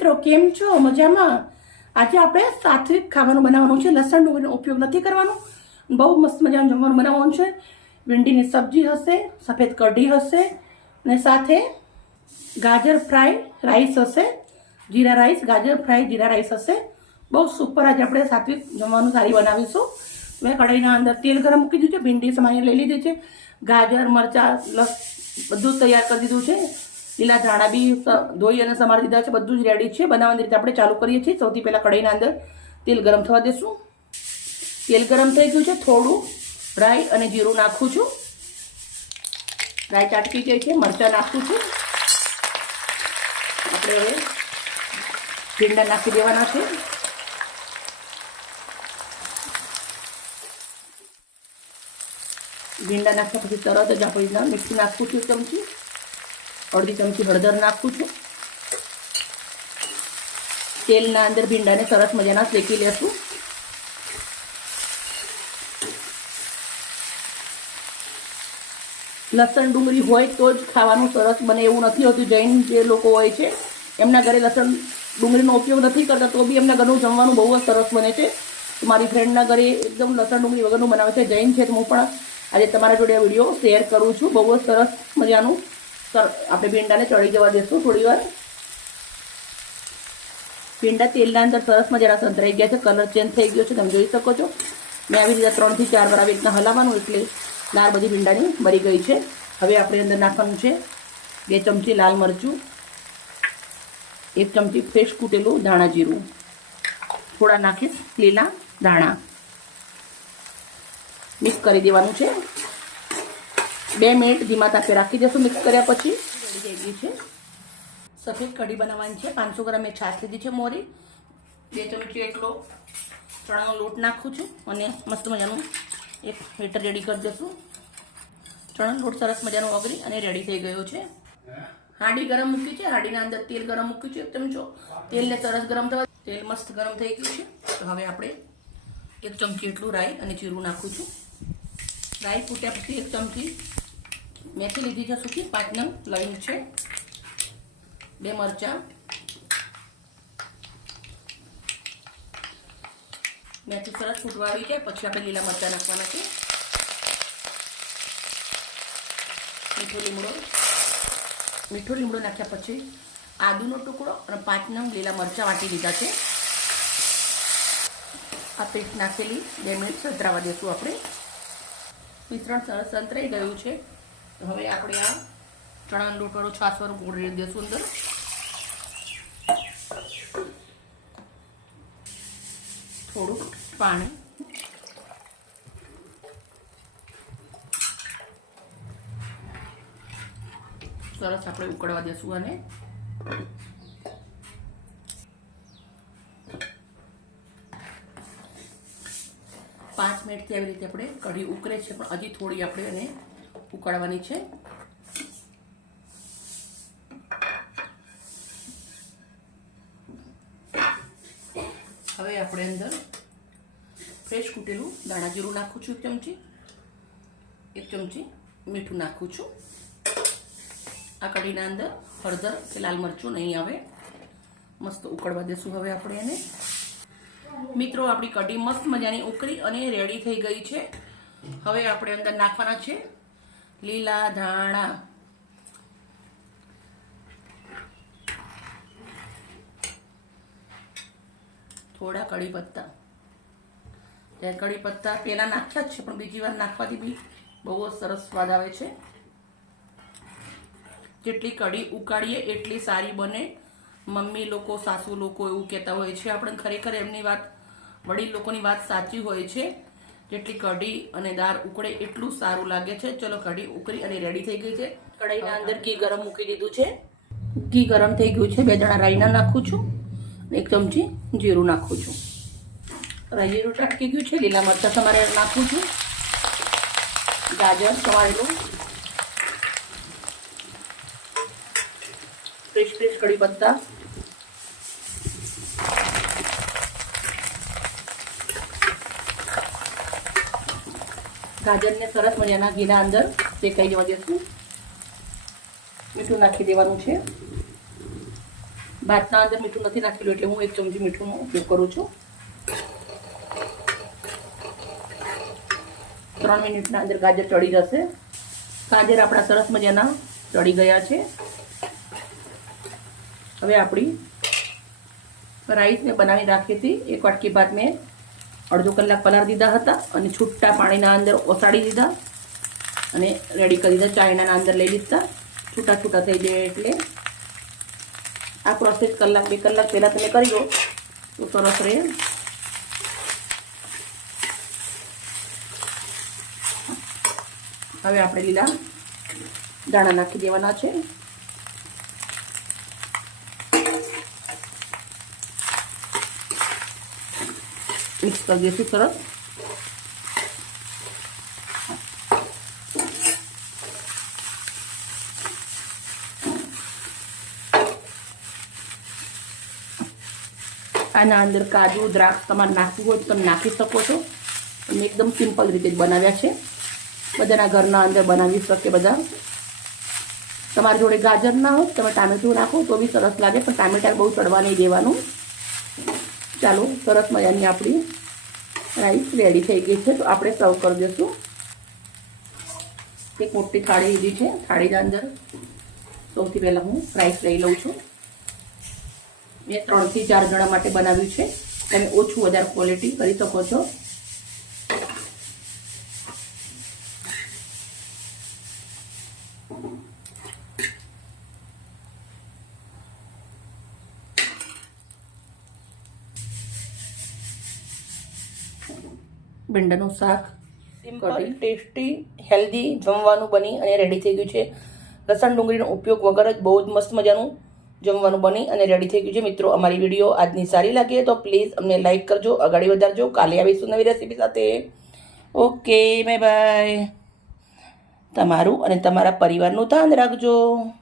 મિત્રો કેમ છો? મજામાં? આજે આપણે સાત્વિક ખાવાનું બનાવવાનું છે. લસણ ડુંગળીનો ઉપયોગ નથી કરવાનો. બહુ મસ્ત મજાનું જમવાનું બનાવવાનું છે. ભીંડીની સબ્જી હશે, સફેદ કઢી હશે અને સાથે ગાજર ફ્રાય રાઈસ હશે, જીરા રાઈસ, ગાજર ફ્રાય જીરા રાઈસ હશે. બહુ સુપર આજે આપણે સાત્વિક જમવાનું સારી બનાવીશું. મેં કઢાઈના અંદર તેલ ગરમ મૂકી દીધું છે, ભીંડી સમારી લઈ લીધી છે, ગાજર મરચાં બધું તૈયાર કરી દીધું છે, લીલા ધાણા બી ધોઈ અને સમારી દીધા છે. બધું જ રેડી છે. બનાવવાની રીતે આપણે ચાલુ કરીએ છીએ. સૌથી પહેલાં કઢાઈના અંદર તેલ ગરમ થવા દેશું. તેલ ગરમ થઈ ગયું છે. થોડું રાઈ અને જીરું નાખું છું. રાઈ ચાટકી જાય છે. મરચાં નાખું છું. આપણે હવે ભીંડા નાખી દેવાના છે. ભીંડા નાખ્યા પછી તરત જ આપણે મીઠું નાખું છું, ચમચી અડધી ચમચી હળદર નાખું છું. તેલના અંદર ભીંડાને સરસ મજાના શેકી લેશું. લસણ ડુંગળી હોય તો જ ખાવાનું સરસ બને એવું નથી હોતું. જૈન જે લોકો હોય છે એમના ઘરે લસણ ડુંગળીનો ઉપયોગ નથી કરતા તો બી એમના ઘરનું જમવાનું બહુ જ સરસ બને છે. મારી ફ્રેન્ડના ઘરે એકદમ લસણ ડુંગળી વગરનું બનાવે છે, જૈન છે. તો હું પણ આજે તમારા જોડે આ વિડીયો શેર કરું છું. બહુ જ સરસ મજાનું આપણે ભીંડાને ચડી જવા દેશું થોડી વાર. ભીંડા તેલના અંદર સરસ મજાના સંતરાઈ ગયા છે, કલર ચેન્જ થઈ ગયો છે, તમે જોઈ શકો છો. મેં આવી રીતે 3 થી 4 વાર આવી રીતના હલાવવાનું એટલે દાળ બધી ભીંડાની મરી ગઈ છે. હવે આપણે અંદર નાખવાનું છે 2 ચમચી લાલ મરચું, 1 ચમચી ફ્રેશ કૂટેલું ધાણા જીરું, થોડા નાખીશ લીલા ધાણા, મિક્સ કરી દેવાનું છે. 2 મિનિટ ધીમા તાપે રાખી દેશું. મિક્સ કર્યા પછી રેડી થઈ ગઈ છે. સફેદ કઢી બનાવવાની છે. 500 ગ્રામ મેં છાશ લીધી છે મોરી, 2 ચમચી એટલો ચણાનો લોટ નાખું છું અને મસ્ત મજાનું એક હીટર રેડી કરી દઈશું. ચણાનો લોટ સરસ મજાનો ઓગળી અને રેડી થઈ ગયો છે. હાંડી ગરમ મૂકી છે. હાંડીના અંદર તેલ ગરમ મૂક્યું છે 1 ચમચો. તેલને સરસ ગરમ થવા, તેલ મસ્ત ગરમ થઈ ગયું છે. તો હવે આપણે 1 ચમચી એટલું રાઈ અને જીરું નાખું છું. રાઈ ફૂટ્યા પછી 1 ચમચી મેથી લીધી છે સૂકી, 5 નંગ લવિંગ છે, 2 મરચાં, મેથી સરસ ફૂટવા આવી જાય પછી આપણે લીલા મરચાં નાખવાના છે. મીઠો લીમડો નાખ્યા પછી આદુનો ટુકડો અને 5 નંગ લીલા મરચાં વાટી લીધા છે. આ પેસ્ટ નાખેલી 2 મિનિટ સંતરાવા દેશું. આપણે મિશ્રણ સરસ સંતરાઈ ગયું છે. હવે આપણે આ ચણાનો લોટવાળો છાશવાળું ગોળ રેડી દઈશું અંદર. થોડું પાણી, સરસ આપણે ઉકળવા દેશું અને 5 મિનિટથી આવી રીતે આપણે કઢી ઉકળે છે પણ હજી થોડી આપણે એને ઉકાળવાની છે. હવે આપણે અંદર ફ્રેશ કૂટેલું ધાણા જીરું નાખું છું 1 ચમચી, 1 ચમચી મીઠું નાખું છું. આ કઢીના અંદર હળદર કે લાલ મરચું નહીં આવે. મસ્ત ઉકળવા દેશું હવે આપણે એને. મિત્રો આપણી કઢી મસ્ત મજાની ઉકળી અને રેડી થઈ ગઈ છે. હવે આપણે અંદર નાખવાના છે લીલા ધાણા, થોડા કઢી પત્તા. ત્યાં કઢી પત્તા પહેલાં નાખ્યા જ છે પણ બીજી વાર નાખવાથી બી બહુ જ સરસ સ્વાદ આવે છે. જેટલી કઢી ઉકાળીએ એટલી સારી બને. મમ્મી લોકો, સાસુ લોકો એવું કહેતા હોય છે. આપણે ખરેખર એમની વાત, વડીલ લોકોની વાત સાચી હોય છે. જેટલી કઢી અને દાળ ઉકળે એટલું સારું લાગે છે. ચલો કઢી ઉકળી અને રેડી થઈ ગઈ છે. કઢાઈના અંદર ઘી ગરમ મૂકી દીધું છે. ઘી ગરમ થઈ ગયું છે. 2 દાણા રાઈના નાખું છું, 1 ચમચી જીરું નાખું છું. રાઈ જીરું ટટકી ગયું છે. લીલા મરચાં તમારે નાખું છું, ગાજર સમારેલું, ફ્રેશ કઢી પત્તા, ગાજરને સરસ મજાના ઘીના અંદર શેકાઈ જવા દેશું. મીઠું નાખી દેવાનું છે. ભાતના અંદર મીઠું નથી નાખેલું એટલે હું 1 ચમચી મીઠુંનો ઉપયોગ કરું છું. 3 મિનિટના અંદર ગાજર ચડી જશે. ગાજર આપણા સરસ મજાના ચડી ગયા છે. હવે આપણી રાઈસ મેં બનાવી રાખી હતી. 1 વાટકી ભાત મેં અડધો કલાક પલાળી દીધા હતા અને છૂટા પાણીના અંદર ઓસાડી દીધા અને રેડી કરી દીધા. ચાયણાના અંદર લઈ લીધા. છૂટા છૂટા થઈ જાય એટલે આ પ્રોસેસ 1 2 કલાક પહેલાં તમે કરી દો તો સરસ રહે. હવે આપણે લીલા દાણા નાખી દેવાના છે. મિક્સ કરી દઈશું સરસ. આના અંદર કાજુ દ્રાક્ષ તમારે નાખવું હોય તો તમે નાખી શકો છો. અમે એકદમ સિમ્પલ રીતે જ બનાવ્યા છે. બધાના ઘરના અંદર બનાવી શકે બધા. તમારી જોડે ગાજર ના હોય તમે ટામેટું નાખો તો બી સરસ લાગે, પણ ટામેટા બહુ ચડવા નહીં દેવાનું. ચાલો, સરસ મજાની આપણી રાઈસ રેડી થઈ ગઈ છે. તો આપણે સર્વ કરી દઈશું. એક મોટી થાળી લીધી છે. થાળીના અંદર સૌથી પહેલાં હું રાઈસ લઈ લઉં છું. મેં 3 થી 4 જણા માટે બનાવ્યું છે. તમે ઓછું વધારે ક્વોલિટી કરી શકો છો. ભીંડાનું શાક સિમ્પલ, ટેસ્ટી, હેલ્ધી જમવાનું બની અને રેડી થઈ ગયું છે. લસણ ડુંગળીનો ઉપયોગ વગર જ બહુ જ મસ્ત મજાનું જમવાનું બની અને રેડી થઈ ગયું છે. મિત્રો, અમારી વિડીયો આજની સારી લાગે તો પ્લીઝ અમને લાઈક કરજો, આગળ વધારજો. કાલે આવીશું નવી રેસીપી સાથે. Okay, bye bye. તમારું અને તમારા પરિવારનું ધ્યાન રાખજો.